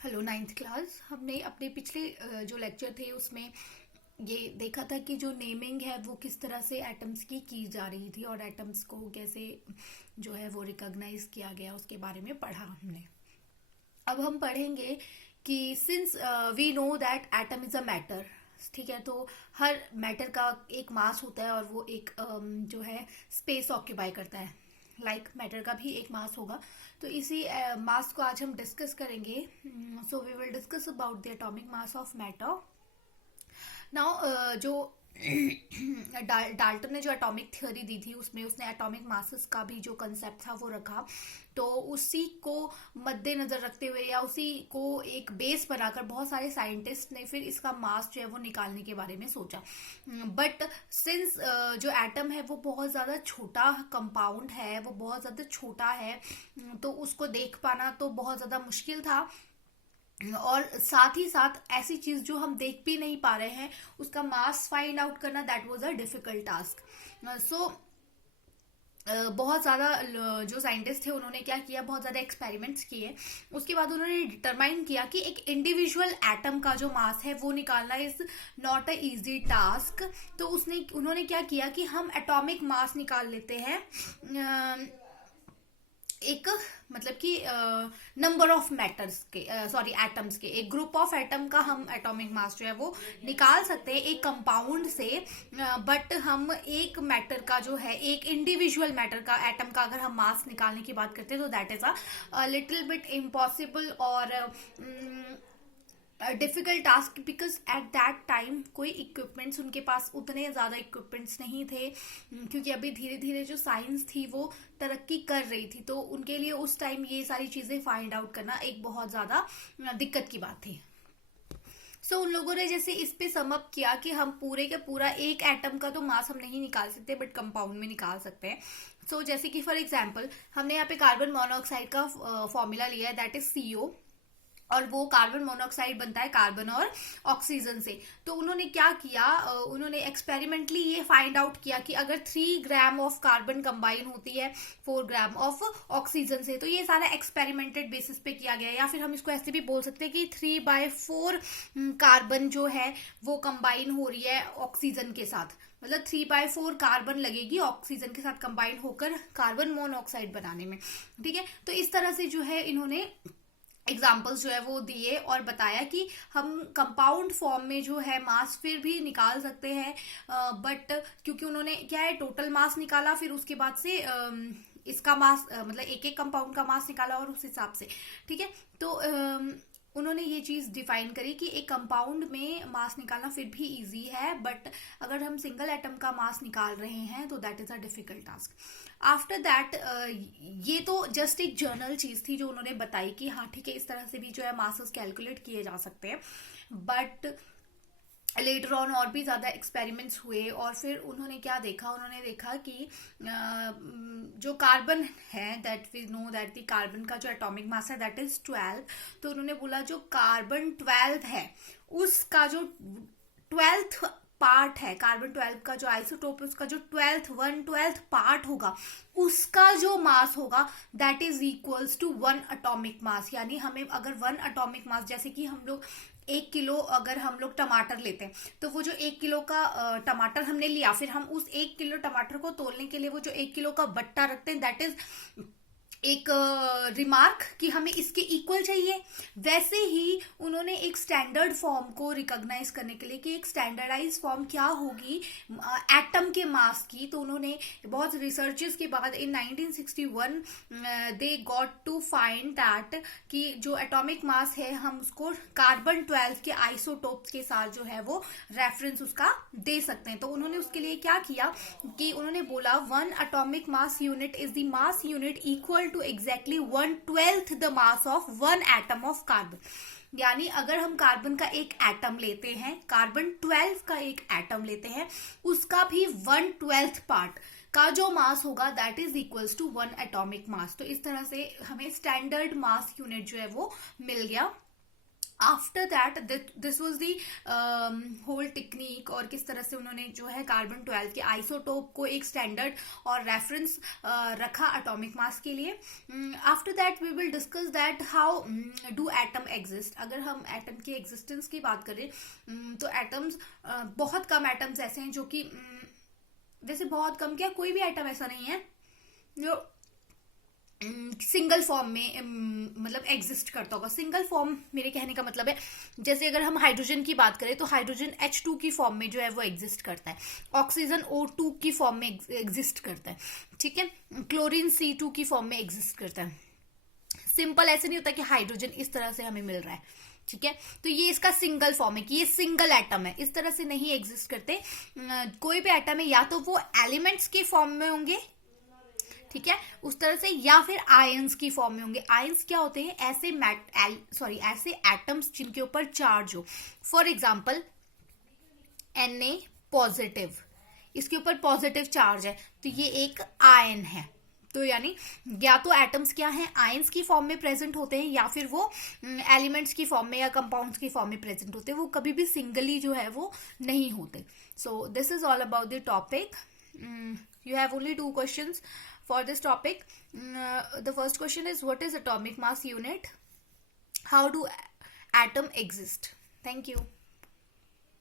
Hello ninth class. हमने अपने पिछले जो लेक्चर थे उसमें ये देखा था कि जो नेमिंग है वो किस तरह से एटम्स की जा रही थी और एटम्स को कैसे जो है वो रिकॉग्नाइज किया गया, उसके बारे में पढ़ा हमने। अब हम पढ़ेंगे कि since we know that atom is a matter, ठीक है, तो हर मैटर का एक मास होता है और वो एक जो है स्पेस ऑक्यूपाई करता है। मैटर का भी एक मास होगा, तो इसी मास को आज हम डिस्कस करेंगे। So we will discuss about the atomic mass of matter. Now जो डाल्टन ने जो एटॉमिक थ्योरी दी थी उसमें उसने एटॉमिक मासेस का भी जो कंसेप्ट था वो रखा। तो उसी को मद्देनजर रखते हुए या उसी को एक बेस बनाकर बहुत सारे साइंटिस्ट ने फिर इसका मास जो है वो निकालने के बारे में सोचा। बट सिंस जो एटम है वो बहुत ज़्यादा छोटा कंपाउंड है, वो बहुत ज़्यादा छोटा है, तो उसको देख पाना तो बहुत ज़्यादा मुश्किल था। और साथ ही साथ ऐसी चीज जो हम देख भी नहीं पा रहे हैं उसका मास फाइंड आउट करना, that was a difficult task. So बहुत ज़्यादा जो साइंटिस्ट थे उन्होंने क्या किया, बहुत ज़्यादा एक्सपेरिमेंट्स किए। उसके बाद उन्होंने डिटरमाइन किया कि एक इंडिविजुअल एटम का जो मास है वो निकालना is not a easy task. तो उन्होंने क्या किया कि हम एटॉमिक मास निकाल लेते हैं, एक मतलब कि नंबर ऑफ मैटर्स के, सॉरी एटम्स के, एक ग्रुप ऑफ एटम का हम एटॉमिक मास जो है वो निकाल सकते हैं एक कंपाउंड से। बट हम एक मैटर का जो है, एक इंडिविजुअल मैटर का, एटम का अगर हम मास निकालने की बात करते हैं तो that is a little bit impossible और difficult task, because at that time कोई इक्विपमेंट्स उनके पास उतने ज़्यादा इक्विपमेंट्स नहीं थे, क्योंकि अभी धीरे धीरे जो साइंस थी वो तरक्की कर रही थी। तो उनके लिए उस टाइम ये सारी चीज़ें फाइंड आउट करना एक बहुत ज़्यादा दिक्कत की बात थी। उन लोगों ने जैसे इस पे समअप किया कि हम पूरे का पूरा एक एटम का तो मास हम नहीं निकाल सकते बट कंपाउंड में निकाल सकते हैं। जैसे कि फॉर एग्जांपल हमने यहाँ पे कार्बन मोनोऑक्साइड का फॉर्मूला लिया है, दैट इज CO, और वो कार्बन मोनोऑक्साइड बनता है कार्बन और ऑक्सीजन से। तो उन्होंने क्या किया, उन्होंने एक्सपेरिमेंटली ये फाइंड आउट किया कि अगर 3 ग्राम ऑफ कार्बन कंबाइन होती है 4 ग्राम ऑफ ऑक्सीजन से, तो ये सारा एक्सपेरिमेंटेड बेसिस पे किया गया है। या फिर हम इसको ऐसे भी बोल सकते हैं कि 3/4 कार्बन जो है वो कंबाइन हो रही है ऑक्सीजन के साथ, मतलब 3/4 कार्बन लगेगी ऑक्सीजन के साथ कंबाइन होकर कार्बन मोनोऑक्साइड बनाने में, ठीक है। तो इस तरह से जो है इन्होंने एग्जाम्पल्स जो है वो दिए और बताया कि हम कंपाउंड फॉर्म में जो है मास फिर भी निकाल सकते हैं। बट क्योंकि उन्होंने क्या है टोटल मास निकाला, फिर उसके बाद से इसका मास मतलब एक एक कंपाउंड का मास निकाला और उस हिसाब से, ठीक है। तो उन्होंने ये चीज डिफाइन करी कि एक कंपाउंड में मास निकालना फिर भी इजी है, बट अगर हम सिंगल एटम का मास निकाल रहे हैं तो that is a difficult task. After that ये तो जस्ट एक जर्नल चीज थी जो उन्होंने बताई कि हाँ ठीक है, इस तरह से भी जो है मासेस कैलकुलेट किए जा सकते हैं। बट लेटर ऑन और भी ज्यादा एक्सपेरिमेंट्स हुए और फिर उन्होंने क्या देखा, उन्होंने देखा कि जो कार्बन है, that we know that the carbon का जो एटॉमिक मास है दैट इज 12। तो उन्होंने बोला जो कार्बन 12 है उसका जो 12th पार्ट है, कार्बन 12 का जो आइसोटोप है उसका जो 1/12 पार्ट होगा उसका जो मास होगा that is equals to 1 atomic mass. यानी हमें अगर 1 एटॉमिक मास, जैसे कि हम लोग 1 किलो अगर हम लोग टमाटर लेते हैं तो वो जो 1 किलो का टमाटर हमने लिया, फिर हम उस 1 किलो टमाटर को तोलने के लिए वो जो 1 किलो का बट्टा रखते हैं, दैट इज एक रिमार्क कि हमें इसके इक्वल चाहिए। वैसे ही उन्होंने एक स्टैंडर्ड फॉर्म को रिकॉग्नाइज करने के लिए कि एक स्टैंडर्डाइज फॉर्म क्या होगी एटम के मास की, तो उन्होंने बहुत रिसर्चेस के बाद in 1961 they got to find that कि जो एटॉमिक मास है हम उसको कार्बन 12 के आइसोटोप्स के साथ जो है वो रेफरेंस उसका दे सकते हैं। तो उन्होंने उसके लिए क्या किया कि उन्होंने बोला 1 atomic mass unit is the mass unit equal to exactly 1/12 the mass of 1 atom of carbon. यानी अगर हम कार्बन का एक एटम लेते हैं, कार्बन 12 का एक एटम लेते हैं, उसका भी 1/12 पार्ट का जो मास होगा that is equals to 1 atomic mass. तो इस तरह से हमें स्टैंडर्ड मास यूनिट जो है वो मिल गया after that this was the whole technique, और किस तरह से उन्होंने जो है कार्बन 12 के आइसोटोप को एक स्टैंडर्ड और रेफरेंस रखा एटॉमिक मास के लिए. After that we will discuss that how do atom exist. अगर हम एटम की एग्जिस्टेंस की बात करें तो एटम्स, बहुत कम एटम्स ऐसे हैं जो कि वैसे बहुत कम क्या, कोई भी एटम ऐसा नहीं है जो सिंगल फॉर्म में मतलब एग्जिस्ट करता होगा. सिंगल फॉर्म मेरे कहने का मतलब है, जैसे अगर हम हाइड्रोजन की बात करें तो हाइड्रोजन H2 की फॉर्म में जो है वो एग्जिस्ट करता है, ऑक्सीजन O2 की फॉर्म में एग्जिस्ट करता है, ठीक है, क्लोरीन C2 की फॉर्म में एग्जिस्ट करता है. सिंपल ऐसे नहीं होता कि हाइड्रोजन इस तरह से हमें मिल रहा है, ठीक है. तो ये इसका सिंगल फॉर्म है कि ये सिंगल एटम है, इस तरह से नहीं एग्जिस्ट करते. कोई भी एटम है या तो वो एलिमेंट्स के फॉर्म में होंगे, ठीक है, उस तरह से, या फिर आयंस की फॉर्म में होंगे. आयंस क्या होते हैं? ऐसे एटम्स जिनके ऊपर चार्ज हो. फॉर एग्जाम्पल Na पॉजिटिव, इसके ऊपर पॉजिटिव चार्ज है तो ये एक आयन है. तो यानी या तो एटम्स क्या हैं, आयंस की फॉर्म में प्रेजेंट होते हैं, या फिर वो एलिमेंट्स की फॉर्म में या कंपाउंड्स की फॉर्म में प्रेजेंट होते हैं. वो कभी भी सिंगली जो है वो नहीं होते. So this is all about the topic. You have only 2 questions for this topic. The first question is, what is atomic mass unit? How do atom exist? Thank you.